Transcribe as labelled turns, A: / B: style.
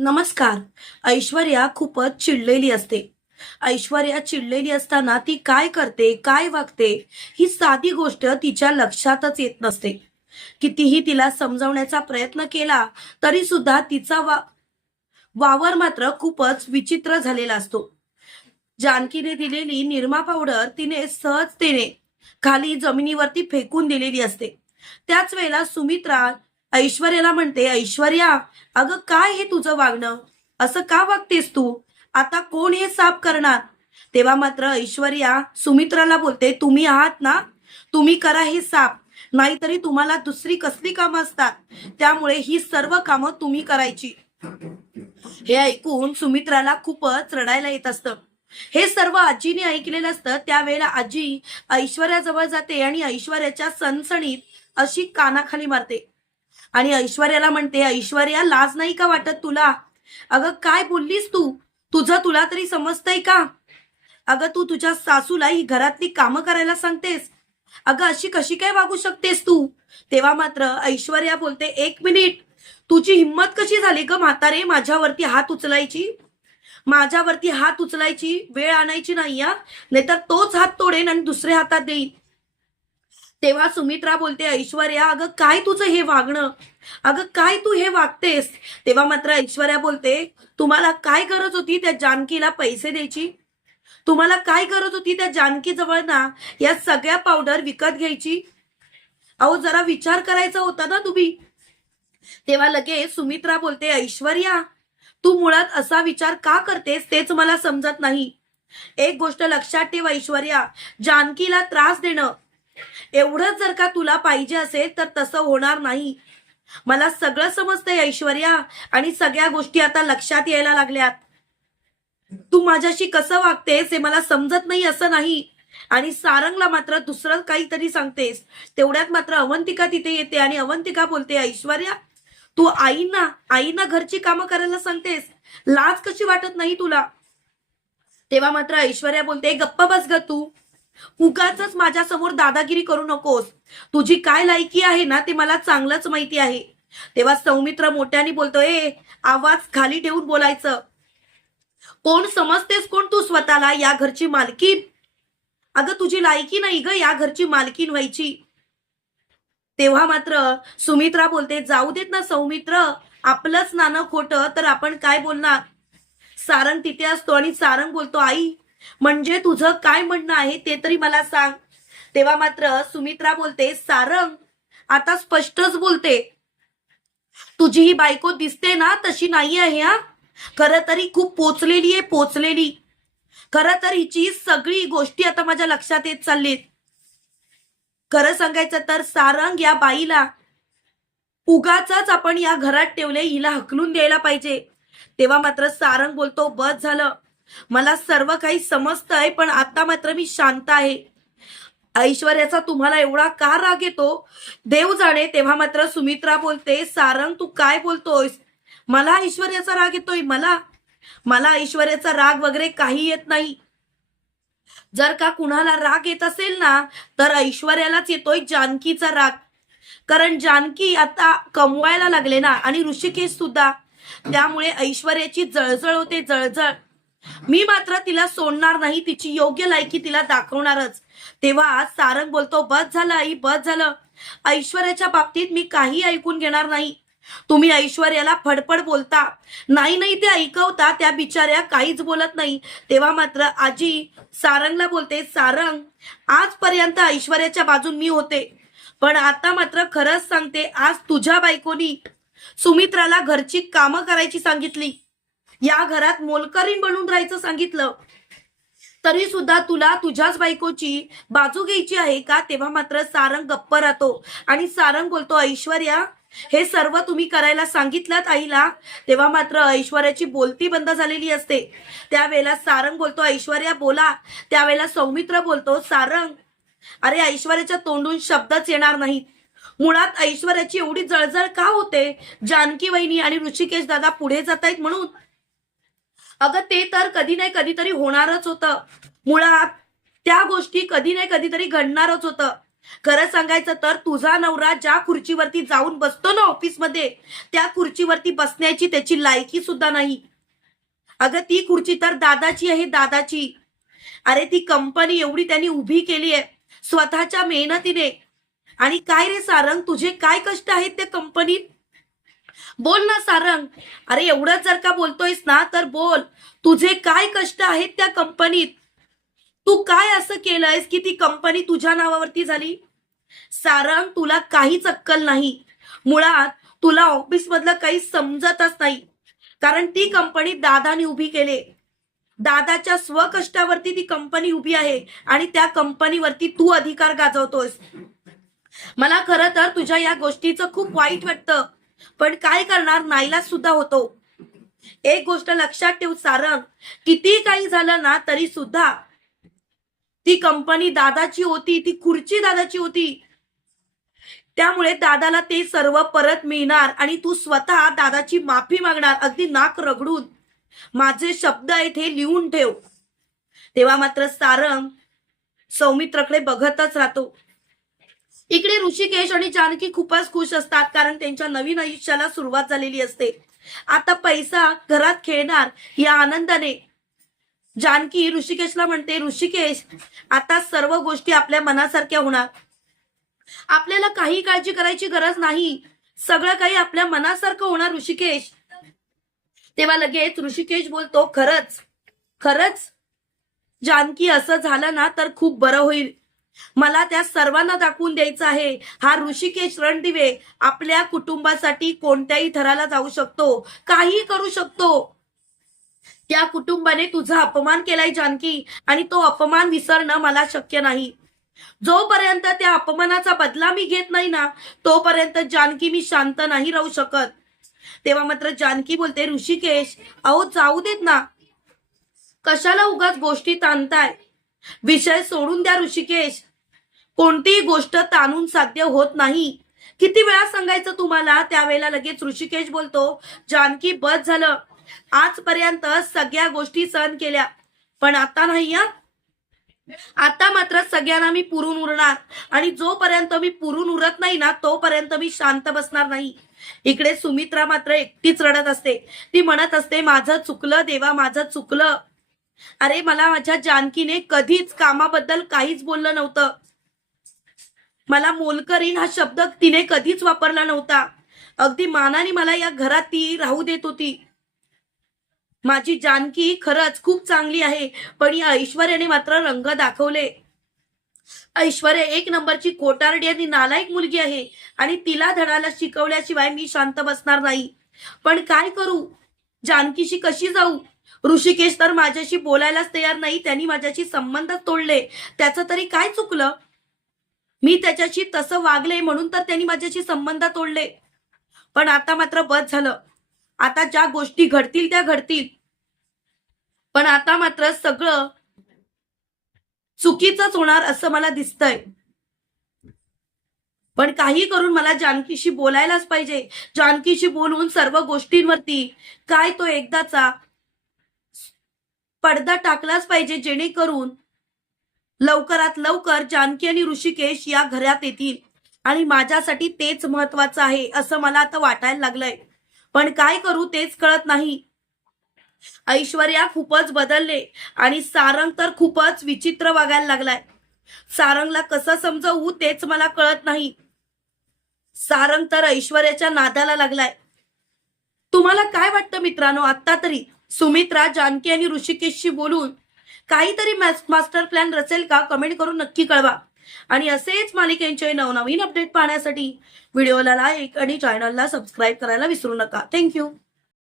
A: नमस्कार. ऐश्वर्या खूपच चिडलेली असते. ऐश्वर्या चिडलेली असताना ती काय करते काय वागते ही साधी गोष्ट तिच्या लक्षातच येत नसते. कितीही तिला समजवण्याचा प्रयत्न केला तरी सुद्धा तिचा वा वावर मात्र खूपच विचित्र झालेला असतो. जानकीने दिलेली निरमा पावडर तिने सहजतेने खाली जमिनीवरती फेकून दिलेली असते. त्याच वेळेला सुमित्रा ऐश्वर्याला म्हणते ऐश्वर्या अगं काय हे तुझं वागणं? असं का वागतेस तू? आता कोण हे साफ करणार? तेव्हा मात्र ऐश्वर्या सुमित्राला बोलते तुम्ही आहात ना? तुम्ही करा हे साफ नाहीतरी तुम्हाला दुसरी कसली कामं असतात? त्यामुळे ही सर्व कामं तुम्ही करायची. हे ऐकून सुमित्राला खूपच रडायला येत असतं. हे सर्व आजीने ऐकलेलं असतं. त्यावेळेला आजी ऐश्वर्याजवळ जाते आणि ऐश्वर्याच्या सणसणीत अशी कानाखाली मारते. आणि ऐश्वर्याला म्हणते ऐश्वर्या लाज नाही का वाटत तुला? अगं काय बोललीस तू? तुझं तुला तरी समजतंय का? अगं तू तुझ्या सासूला ही घरातली कामं करायला सांगतेस. अगं अशी कशी काय वागू शकतेस तू? तेव्हा मात्र ऐश्वर्या बोलते एक मिनिट तुझी हिंमत कशी झाली ग म्हातारे? माझ्यावरती हात उचलायची? माझ्यावरती हात उचलायची? वेळ आणायची नाही या नाहीतर तोच हात तोडेन आणि दुसऱ्या हातात देईन. तेव्हा सुमित्रा बोलते ऐश्वर्या अगं काय तुझं हे वागणं? अगं काय तू हे वागतेस? तेव्हा मात्र ऐश्वर्या बोलते तुम्हाला काय गरज होती त्या जानकीला पैसे द्यायची? तुम्हाला काय गरज होती त्या जानकी जवळ ना या सगळ्या पावडर विकत घ्यायची? अहो जरा विचार करायचा होता ना तुम्ही. तेव्हा लगेच सुमित्रा बोलते ऐश्वर्या तू मुळात असा विचार का करतेस तेच मला समजत नाही. एक गोष्ट लक्षात ठेव ऐश्वर्या जानकीला त्रास देणं एवढंच जर का तुला पाहिजे असेल तर तसं होणार नाही. मला सगळं समजतंय ऐश्वर्या. आणि सगळ्या गोष्टी आता लक्षात यायला लागल्यात. तू माझ्याशी कसं वागतेस हे मला समजत नाही असं नाही. आणि सारंगला मात्र दुसरं काहीतरी सांगतेस. तेवढ्यात मात्र अवंतिका तिथे येते आणि अवंतिका बोलते ऐश्वर्या तू आईना आईना घरची कामं करायला सांगतेस. लाज कशी वाटत नाही तुला? तेव्हा मात्र ऐश्वर्या बोलते गप्प बस ग तू. उगाच माझ्यासमोर दादागिरी करू नकोस. तुझी काय लायकी आहे ना ते मला चांगलंच माहिती आहे. तेव्हा सौमित्र मोठ्याने बोलतोय आवाज खाली ठेवून बोलायचं. कोण समजतेस कोण तू स्वतःला या घरची मालकीन? अगं तुझी लायकी नाही ग या घरची मालकीन व्हायची. तेव्हा मात्र सुमित्रा बोलते जाऊ देत ना सौमित्र आपलंच नाणं खोटं तर आपण काय बोलणार? सारंग तिथे असतो आणि सारंग बोलतो आई म्हणजे तुझं काय म्हणणं आहे ते तरी मला सांग. तेव्हा मात्र सुमित्रा बोलते सारंग आता स्पष्टच बोलते. तुझी ही बायको दिसते ना तशी नाही आहे हा? खर तरी खूप पोचलेली आहे पोचलेली. खरं तर हिची सगळी गोष्टी आता माझ्या लक्षात येत चाललीत. खरं सांगायचं तर सारंग या बाईला उगाच आपण या घरात ठेवले हिला हकलून द्यायला पाहिजे. तेव्हा मात्र सारंग बोलतो बस झालं. मला सर्व काही समजतंय पण आता मात्र मी शांत आहे. ऐश्वर्याचा तुम्हाला एवढा का राग येतो? देव जाणे तेव्हा मात्र सुमित्रा बोलते सारंग तू काय बोलतोयस? मला ऐश्वर्याचा राग येतोय मला? मला ऐश्वर्याचा राग वगैरे काही येत नाही. जर का कुणाला राग येत असेल ना तर ऐश्वर्यालाच येतोय जानकीचा राग. कारण जानकी आता कमवायला लागले ना आणि ऋषिकेश सुद्धा. त्यामुळे ऐश्वर्याची जळजळ होते जळजळ. मी मात्र तिला सोडणार नाही तिची योग्य लायकी तिला दाखवणारच. तेव्हा सारंग बोलतो बस झालं आई बस झालं. ऐश्वर्याच्या बाबतीत मी काही ऐकून घेणार नाही. तुम्ही ऐश्वर्याला फडफड बोलता. नाही नाही ते ऐकवता त्या बिचाऱ्या काहीच बोलत नाही. तेव्हा मात्र आजी सारंगला बोलते सारंग आजपर्यंत ऐश्वर्याच्या बाजून मी होते. पण आता मात्र खरंच सांगते आज तुझ्या बायकोनी सुमित्राला घरची कामं करायची सांगितली. या घरात मोलकरीण बनून राहायचं सांगितलं. तरी सुद्धा तुला तुझ्याच बायकोची बाजू घ्यायची आहे का? तेव्हा मात्र सारंग गप्प राहतो. आणि सारंग बोलतो ऐश्वर्या हे सर्व तुम्ही करायला सांगितलं आईला? तेव्हा मात्र ऐश्वर्याची बोलती बंद झालेली असते. त्यावेळेला सारंग बोलतो ऐश्वर्या बोला. त्यावेळेला सौमित्र बोलतो सारंग अरे ऐश्वर्याच्या तोंडून शब्दच येणार नाहीत. मुळात ऐश्वर्याची एवढी जळजळ का होते? जानकी वहिनी आणि ऋषिकेश दादा पुढे जात आहेत म्हणून. अगं ते तर कधी नाही कधीतरी होणारच होतं. मुळात त्या गोष्टी कधी नाही कधीतरी घडणारच होतं. खरं सांगायचं तर तुझा नवरा ज्या खुर्चीवरती जाऊन बसतो ना ऑफिसमध्ये त्या खुर्चीवरती बसण्याची त्याची लायकी सुद्धा नाही. अगं ती खुर्ची तर दादाची आहे दादाची. अरे ती कंपनी एवढी त्यांनी उभी केली आहे स्वतःच्या मेहनतीने. आणि काय रे सारंग तुझे काय कष्ट आहेत त्या कंपनीत? बोल ना सारंग. अरे एवढंच जर का बोलतोयस ना तर बोल. तुझे काय कष्ट आहेत त्या कंपनीत? तू काय असं केलंयस की ती कंपनी तुझ्या नावावरती झाली? सारंग तुला काहीच अक्कल नाही. मुळात तुला ऑफिस मधलं काही समजतच नाही. कारण ती कंपनी दादाने उभी केले. दादाच्या स्वकष्टावरती ती कंपनी उभी आहे आणि त्या कंपनीवरती तू अधिकार गाजवतोस मला खरं तर तुझ्या या गोष्टीचं खूप वाईट वाटतं. पण काय करणार? नाईलाज सुद्धा होतो. एक गोष्ट लक्षात ठेव सारंग. किती काही झालं ना तरी सुद्धा ती कंपनी दादाची होती ती खुर्ची दादाची होती. त्यामुळे दादाला ते सर्व परत मिळणार आणि तू स्वतः दादाची माफी मागणार अगदी नाक रगडून. माझे शब्द आहेत हे लिहून ठेव. तेव्हा मात्र सारंग सौमित्रकडे बघतच राहतो. इकडे ऋषिकेश आणि जानकी खूपच खुश असतात कारण त्यांच्या नवीन आयुष्याला सुरुवात झालेली असते. आता पैसा घरात खेळणार या आनंदाने. जानकी ऋषिकेशला म्हणते ऋषिकेश आता सर्व गोष्टी आपल्या मनासारख्या होणार. आपल्याला काही काळजी करायची गरज नाही. सगळं काही आपल्या मनासारखं होणार ऋषिकेश. तेव्हा लगेच ऋषिकेश बोलतो खरंच खरंच? जानकी असं झालं ना तर खूप बरं होईल. मला त्या सर्वांना दाखवून द्यायचं आहे. हा ऋषिकेश रणदिवे आपल्या कुटुंबासाठी कोणत्याही थराला जाऊ शकतो. काही करू शकतो. त्या कुटुंबाने तुझा अपमान केलाय जानकी. आणि तो अपमान विसरणं मला शक्य नाही. जोपर्यंत त्या अपमानाचा बदला मी घेत नाही ना तोपर्यंत जानकी मी शांत नाही राहू शकत. तेव्हा मात्र जानकी बोलते ऋषिकेश अहो जाऊ देत ना. कशाला उगाच गोष्टी ताणताय विषय सोडून द्या ऋषिकेश. कोणतीही गोष्ट ताणून साध्य होत नाही. किती वेळा सांगायचं तुम्हाला? त्यावेळेला लगेच ऋषिकेश बोलतो जानकी बस झालं. आजपर्यंत सगळ्या गोष्टी सहन केल्या. पण आता नाही आता मात्र सगळ्यांना मी पुरून उरणार. आणि जोपर्यंत मी पुरून उरत नाही ना तोपर्यंत मी शांत बसणार नाही. इकडे सुमित्रा मात्र एकटीच रडत असते. ती म्हणत असते माझं चुकलं देवा माझं चुकलं. अरे मला माझ्या जानकीने कधीच कामाबद्दल काहीच बोललं नव्हतं. मला मोलकरीन हा शब्द तिने कधीच वापरला नव्हता. अगदी मानाने मला या घरात ती राहू देत होती. माझी जानकी खरंच खूप चांगली आहे पण या ऐश्वर्याने मात्र रंग दाखवले. ऐश्वर्या एक नंबरची कोटारडी आणि नालायक मुलगी आहे आणि तिला धडाला शिकवल्याशिवाय मी शांत बसणार नाही. पण काय करू? जानकीशी कशी जाऊ? ऋषिकेश तर माझ्याशी बोलायलाच तयार नाही त्यांनी माझ्याशी संबंध तोडले. त्याचं तरी काय चुकलं? मी त्याच्याशी तसं वागले म्हणून तर त्यांनी माझ्याशी संबंध तोडले. पण आता मात्र बस झालं. आता ज्या गोष्टी घडतील त्या घडतील. पण आता मात्र सगळं चुकीचंच होणार असं मला दिसतंय. पण काही करून मला जानकीशी बोलायलाच पाहिजे. जानकीशी बोलून सर्व गोष्टींवरती काय तो एकदाचा पडदा टाकलाच पाहिजे जेणेकरून लवकरात लवकर जानकी आणि ऋषिकेश या घरात येतील. आणि माझ्यासाठी तेच महत्वाचं आहे असं मला आता वाटायला लागलंय. पण काय करू तेच कळत नाही. ऐश्वर्या खूपच बदलले आणि सारंग तर खूपच विचित्र वागायला लागलाय. सारंगला कसं समजवू तेच मला कळत नाही. सारंग तर ऐश्वर्याच्या नादाला लागलाय. तुम्हाला काय वाटतं मित्रांनो? आता तरी सुमित्रा जानकी आणि ऋषिकेशशी बोलून काहीतरी मास्टर प्लॅन रचेल का? कमेंट करून नक्की कळवा. आणि असेच मालिकेंचे नवनवीन अपडेट पाहण्यासाठी व्हिडिओला लाईक आणि चॅनलला सबस्क्राईब करायला विसरू नका. थँक्यू.